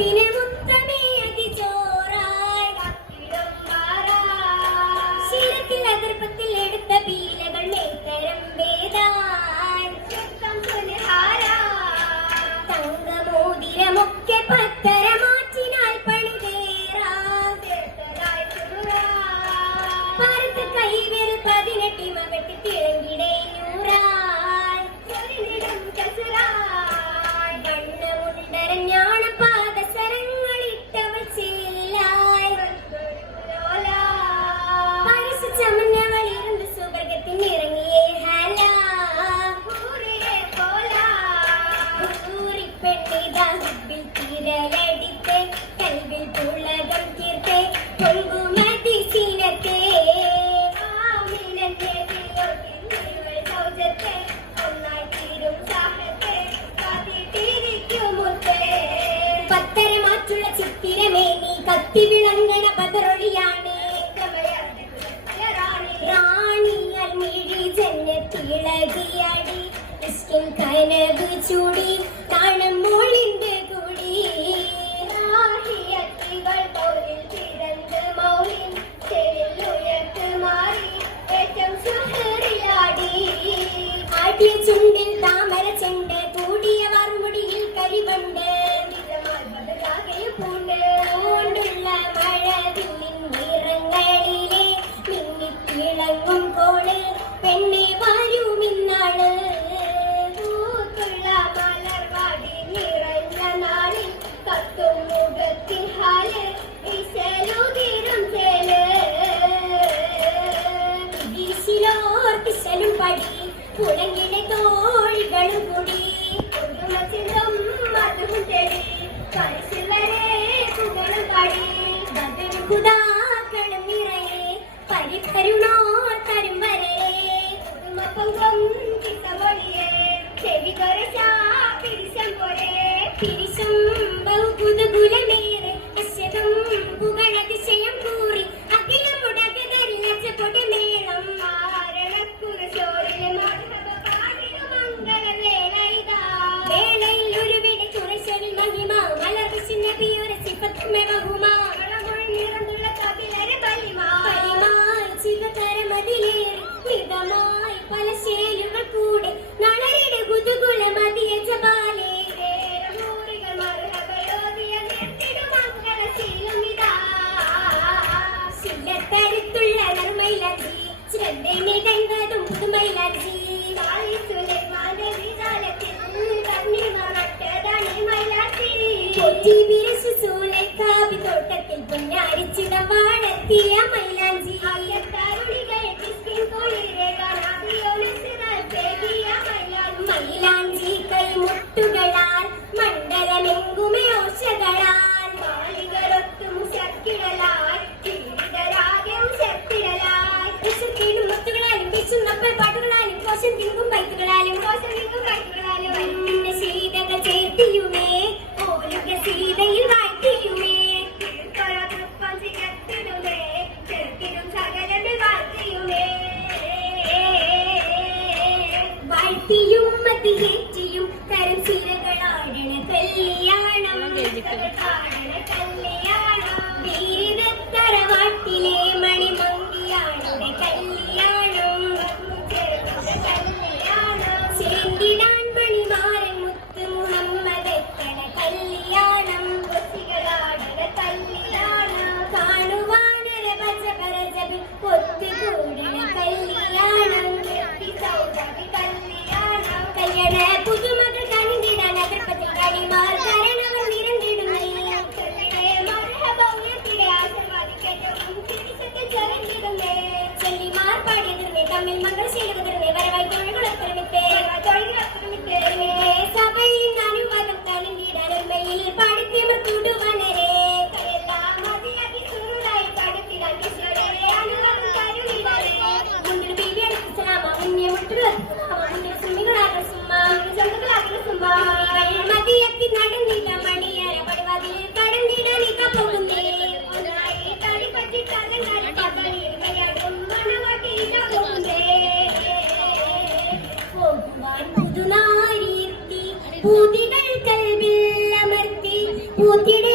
സ്നേഹത്തിന് മുത്തമേ അതിജോറായി ശീലത്തിൽ അതിർപ്പത്തിൽ എടുത്ത പീലകൾ മേത്തരം വേദാൻ തങ്കമോതിരമൊക്കെ പത്തരമാറ്റിനാൽ പണിതേറാത്ത് കൈവെറു 18 മകട്ടി തിളങ്ങിടേ നൂറായി വണ്ണമുണ്ടരഞ്ഞാണ പാദസരങ്ങളിട്ടവൾ ചേലായി പരസ ചമഞ്ഞവളിരുന്ന് സുവർഗത്തിൽ ഇറങ്ങിയേ ഹാലാ പെണ്ണിതാഹിൽ തിരലടിത്തെ കൽവിൽ പുളകം തീർത്തെ പൊങ്കുമതി സീനത്തെ പത്തരമാറ്റുള്ള ചിത്തിരമേ നീ കത്തി വിളങ്ങണ ബദറൊളിയാണ് റാണിയാൽ മിഴി ജന്നത്തിളകിയടി ഇഷ്കിൻ കനവ് ചൂടി താണം മോളിന്റെ കൂടി തോലിൽ തിരണ്ട് മൗലിൻ ഉയർത്ത് മാറി ഏറ്റവും സുഹറിലാടി ആടിയ ചുണ്ടിൽ താമര ചെണ്ട് കൂടിയ വാർമുടിയിൽ കരിവണ്ട് പൂണ്ടുള്ള മഴവില്ലിൻ നിറങ്ങളിലെ മിന്നിത്തിളങ്ങും കോള് പെണ്ണെ വാരുമിന്നാള് പൂത്തുള്ള മലർവാടി നിറഞ്ഞ നാളിൽ കത്തും മുഖത്തിൻ ഹാല് വിശലുതിരും ചേല് വിശലോർത്തിശലും പടി പുളങ്ങിലെ തോഴികളും കൂടി ചിന്തം മധും ചെടി പരിശിൽ വരെ പുകളും പാടി ബദറും കുതാക്കളും നിറയെ പരികരുണോർ തരും വരെ പൊങ്കം ചിത്തമൊഴിയെ ചെവി കുറച്ചാ പിരിശം പോലെ പിരിശം ബഹുകുതകുലമേറെ അശ്വതം പുകളതിശയം കൂറി അഖിലം മുടകതരിച്ച പൊടിമേളം മാരണക്കുറച്ചോറിലെ വേളയിൽ ഒരു വിടി കുറച്ചൊരു മഹിമ മലർവിശിന്ന പിയൊരു സിപ്പത്തുമേ ബഹുമ നിറന്നുള്ള കപിലരെ ബലിമായി ചിതതരമതിലേറി മിതമായി പല ശേലുകൾ കൂടെ നളരുടെ കുതുകുല മതിയ ജപാലേ ശില്ലത്തരത്തുള്ള നർമൈലാജി ശ്രദ്ധനെ കണ്ടതും പുതുമൈലാജി തോട്ടത്തിൽ പൊന്നാരിച്ചിട വാഴത്തിയ മൈലാഞ്ചി മൈലാഞ്ചി കൈമുട്ടുകളാൽ മണ്ഡലമെങ്കുമേ ഓശകളാൽ മാളികളൊത്തും ശക്കിടലായി ശക്തിടലായി വിശുദ്ധിയും മുത്തുകളാലും വിശുന്നപ്പൽ പാട്ടുകളാലും കോശം തിങ്കും പൈത്തുകളാലും സീതകൾ ചേർത്തിയുമേ ഓലുക സീതയിൽ വാഴ്ത്തിയുമേ വാഴ്ത്തിയും മതിയേറ്റിയും കരം ചിരകളാടണ കല്യാണം വീരത്തറവാട്ടിലെ മണിമങ്കിയാളുടെ കല്യാണം ചേർത്തിടാൻ മണിമാരൻ മുത്ത് മുഹമ്മദ് എത്തണ കല്യാണം കാണുവാനര ഭജപരജബ് ഒത്തുകൂടണ കല്യാണം കല്യാണ പുതുമകൾ കണിന്തിടാൻ അതിർപ്പത്തിൽ കണിമാർ കരണവർ നിരന്തിടുന്നേ ചെല്ലിമാർ പാടിയതിർന്നേ തമ്മിൽ മകൾ ശീലകതിർന്നേ വരവായി തൊഴിലുകളൊത്തൊരുമിത്തേ സഭയിൽ അനുവാദം കണിന്തിടാൻ ഒരുമയിൽ പാടിത്തിമർ കൂടുവനരെ മതിയത്തി നടന്നില്ല മണിയര പടിവാതിൽ കടന്നിടാൻ ഇത പോകുന്നേ പോകുവാൻ പുതുനാരീർത്തി പൂതികൾ കൽവിൽ അമർത്തി പൂത്തിടെ